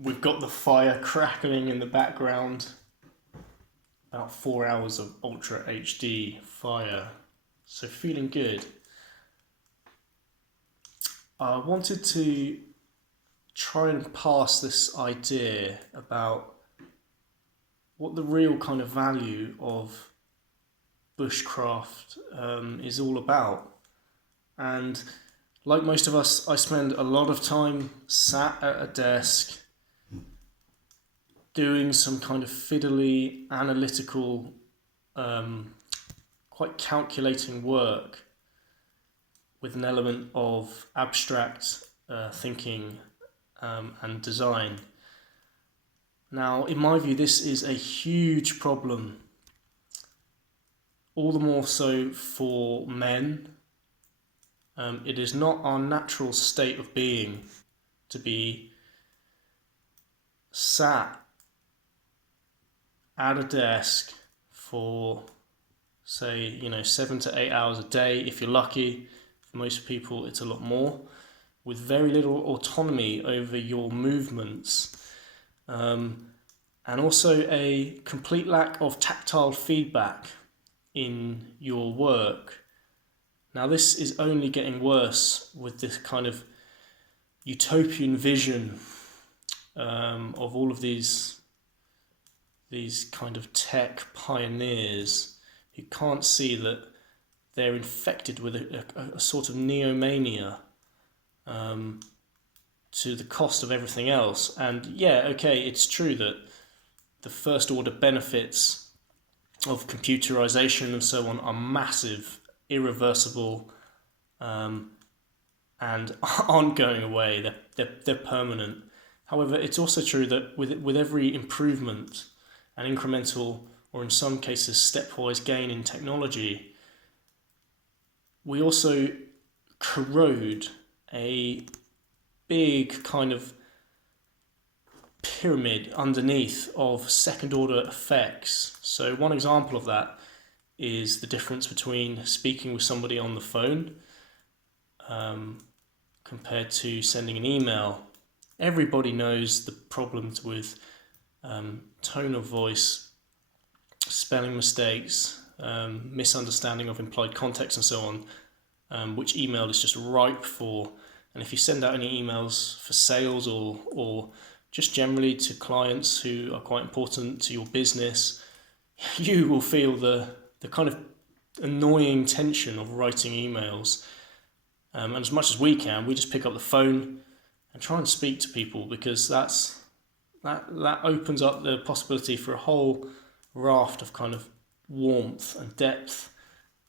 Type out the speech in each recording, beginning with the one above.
We've got the fire crackling in the background. About 4 hours of Ultra HD fire. So feeling good. I wanted to try and pass this idea about what the real kind of value of bushcraft is all about. And like most of us, I spend a lot of time sat at a desk doing some kind of fiddly, analytical, quite calculating work with an element of abstract thinking and design. Now, in my view, this is a huge problem, all the more so for men. It is not our natural state of being to be sat at a desk for, say, 7 to 8 hours a day, if you're lucky. For most people, it's a lot more, with very little autonomy over your movements. And also a complete lack of tactile feedback in your work. Now, this is only getting worse with this kind of utopian vision of all of these kind of tech pioneers who can't see that they're infected with a sort of neomania to the cost of everything else. And yeah, okay, it's true that the first order benefits of computerization and so on are massive, irreversible, and aren't going away. They're permanent. However, it's also true that with every improvement and incremental, or in some cases stepwise gain in technology, we also corrode a big kind of pyramid underneath of second order effects. So one example of that is the difference between speaking with somebody on the phone compared to sending an email. Everybody knows the problems with tone of voice, spelling mistakes, misunderstanding of implied context and so on, which email is just ripe for. And if you send out any emails for sales or just generally to clients who are quite important to your business, you will feel the kind of annoying tension of writing emails. And as much as we can, we just pick up the phone and try and speak to people, because that opens up the possibility for a whole raft of kind of warmth and depth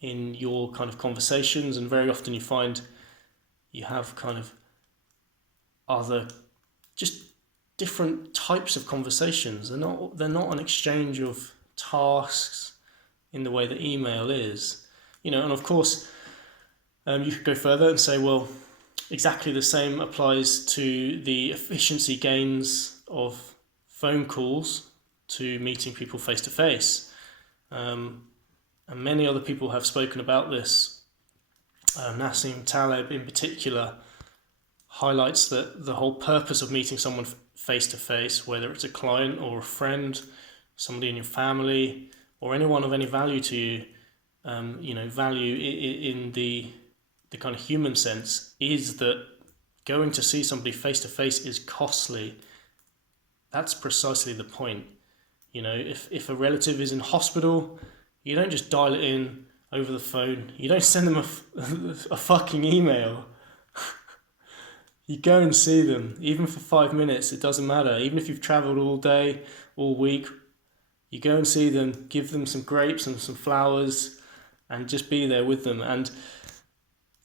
in your kind of conversations. And very often you find you have kind of other just different types of conversations. They're not an exchange of tasks in the way that email is. And of course you could go further and say, well, exactly the same applies to the efficiency gains of phone calls to meeting people face to face. And many other people have spoken about this. Nassim Taleb in particular highlights that the whole purpose of meeting someone face to face, whether it's a client or a friend, somebody in your family, or anyone of any value to you, value in the kind of human sense, is that going to see somebody face to face is costly. That's precisely the point. If a relative is in hospital, you don't just dial it in over the phone. You don't send them a fucking email. You go and see them, even for 5 minutes, it doesn't matter. Even if you've travelled all day, all week, you go and see them, give them some grapes and some flowers, and just be there with them. And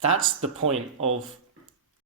that's the point of